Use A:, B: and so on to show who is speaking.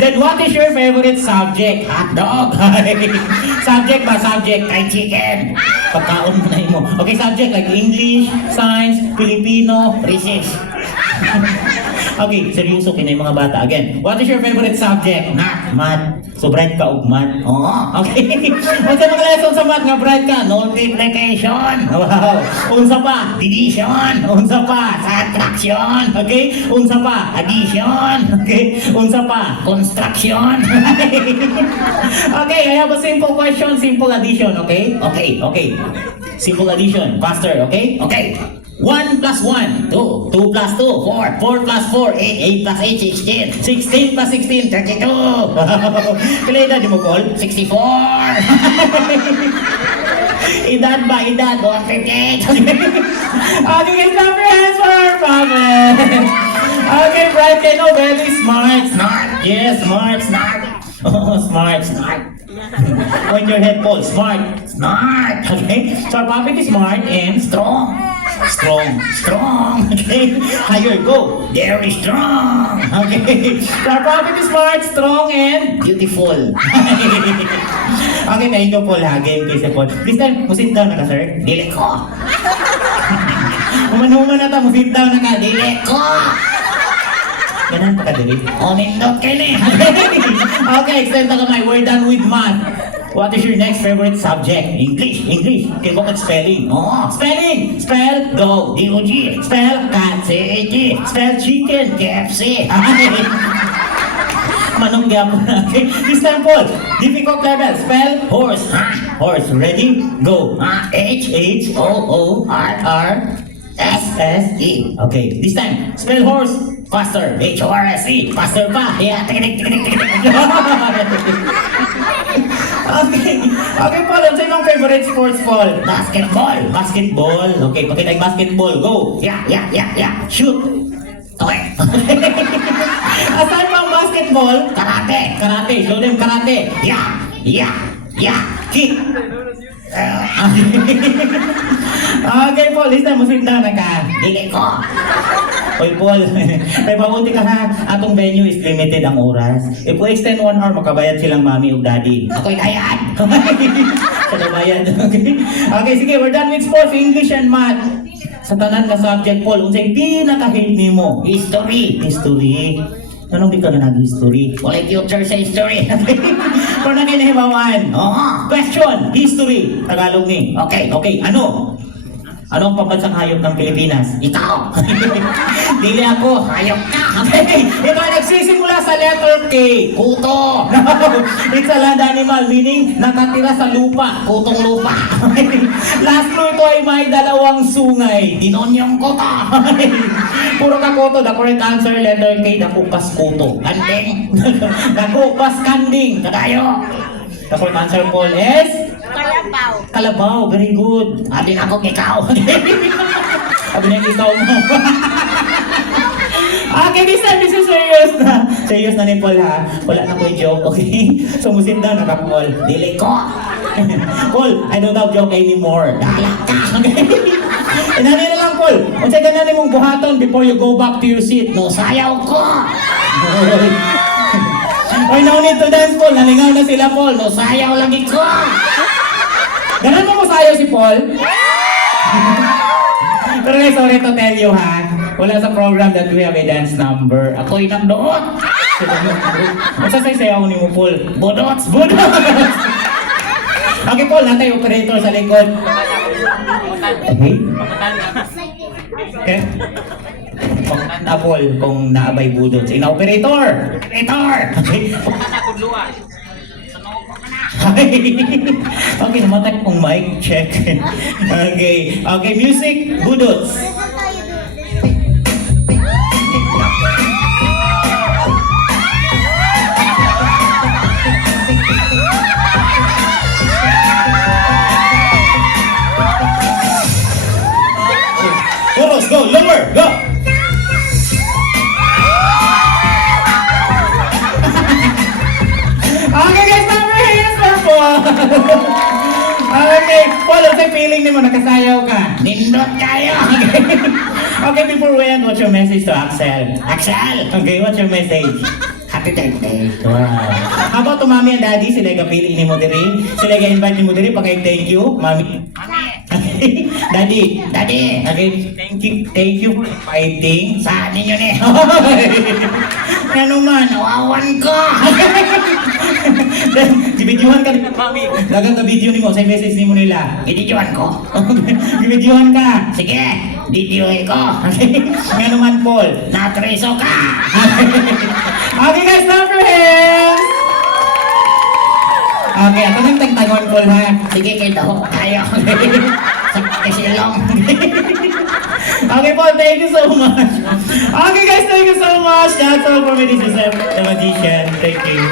A: Then what is your favorite subject? Hot dog. subject ba? Subject. Kay chicken. Pagkaon mo na mo. Okay, subject like English, Science, Filipino, Recess. okay, seryoso kinay mga bata. Again, what is your favorite subject? Math. Math. So, bright ka og math? Oo. Okay. Unsa mga lesson sa math nga bright ka? Multiplication. Wow. Unsa pa? Division. Unsa pa? Subtraction. Okay? Unsa pa? Addition. Okay? Unsa pa? Construction. okay, I have a simple question, simple addition, okay? Okay, okay. Simple addition, faster, okay? Okay. 1 plus 1, 2. 2 plus 2, 4. 4 plus 4, 8. 8 plus 8, 16. 16 plus 16, 32. Kailan edad mo, Paul? 64. edad ba? Edad? 158. okay, guys, clap your hands for our mama. okay, Brian, you very smart. Smart. Yes, smart, smart. Oh, smart, smart. Point your head, Paul. Smart. Smart. Okay? So puppet is smart and strong. Strong. Strong. Okay? Higher. Go. Very strong. Okay? Our puppet is smart, strong, and beautiful. okay, thank you, Paul. Ha? Game kay si Paul. Please, tell, musit down na ka, sir. Dili ko. Human-human na ta, musit down na ka. Dili ko. Ganun pa kadali. O, nindot ka ni. okay, extend na kamay. We're done with math. What is your next favorite subject? English. English. Okay, bakit spelling? Oh, spelling. Spell, go. D-O-G. Spell, cat, C-A-T. Spell, chicken, KFC. Manong gapo na. Okay, this time, Paul. Difficult level. Spell, horse. Horse. Ready? Go. H-H-O-O-R-R. S-S-E. Okay, this time, spell horse. Faster. H-O-R-S-E. Faster pa. Yeah. okay. Okay, Paul, ano imong favorite sports, Paul? Basketball. Basketball. Okay, pakita yung basketball. Go. Yeah, yeah, yeah, yeah. Shoot. Okay. Aside from basketball, karate. Karate. Show them karate. Yeah, yeah, yeah. Kick. Uh, okay, Paul, this time down na ka. Dili ko. Oy, Paul, may pamunti ka ha. Atong venue is limited ang oras. If we extend one hour, makabayad silang mami o daddy. Ako'y kayaan. Sa bayad. Okay. okay, sige, we're done with sports, English and math. Sa tanan nga subject, Paul, unsay pinaka-hate nimo? History. History. Anong di ka na nag-history? Wala future sa history. Kung na kinahibawan. Oo. Question. History. Tagalog ni. Okay, okay. Ano? Ano ang pambansang hayop ng Pilipinas? Ikaw! Dili ako! Hayop ka! Okay! Ikaw nagsisimula sa letter K. Kuto! It's a land animal, meaning nakatira sa lupa. Kutong lupa. Last clue ito ay may dalawang sungay. Dinonyong kuto. Puro ka kuto. The correct answer, letter K, dakukas kuto. Kanding. dakukas kanding. Kadayo. The correct answer, Paul, is...
B: Kalabaw.
A: Kalabaw, very good. Na ako ikaw. Abi na ikaw mo. okay, this time, this is serious na. Serious na ni Paul ha. Wala na ko joke, okay? So, musit daw, naka Paul. Dili ko. Paul, I don't have joke anymore. Dala ka. Inani na lang, Paul. Kung sa'yo na mong buhaton before you go back to your seat. No, sayaw ko. Oy, no need to dance, Paul. Nalingaw na sila, Paul. No, sayaw lagi ko. Ganun mo masayaw si Paul? Pero guys, sorry to tell you ha. Wala sa program that we have a dance number. Ako'y nandoon. Basta sa sayaw ni mo, Paul. Budots! Budots! okay, Paul. Natay operator sa likod. Okay? Okay? Pagkanta, Paul, kung naabay budots. Ina, operator! Operator! Okay? Okay, namatay kong mic. Check. okay. Okay, music. Budots, ano sa'yo feeling mo? Nakasayaw ka? Nindot kayo. okay, before we end, what's your message to Axel? Axel! Okay, what's your message?
B: Happy birthday.
A: Wow. How about to mami and daddy? Sila gapili ni mo diri. Sila ga-invite ni mo diri pagay thank you, mami. daddy,
B: Daddy,
A: Okay, thank you, thank you for inviting.
B: saan ninyo ni?
A: ano man,
B: Nawawan ko!
A: Gibidyohan ka nila, mami. Dagang ka video ni mo, sa message ni mo nila.
B: Ididyohan ko.
A: Gibidyohan ka.
B: Sige, didyohin ko.
A: Nga naman, Paul.
B: Natriso ka!
A: Okay guys, love friends! Okay, ako nang tagtagon, Paul ha.
B: Sige, kita ho. Tayo. Sa kasilong.
A: Okay, Paul, thank you so much. Okay guys, thank you so much. That's all for me. This is the magician. Thank you.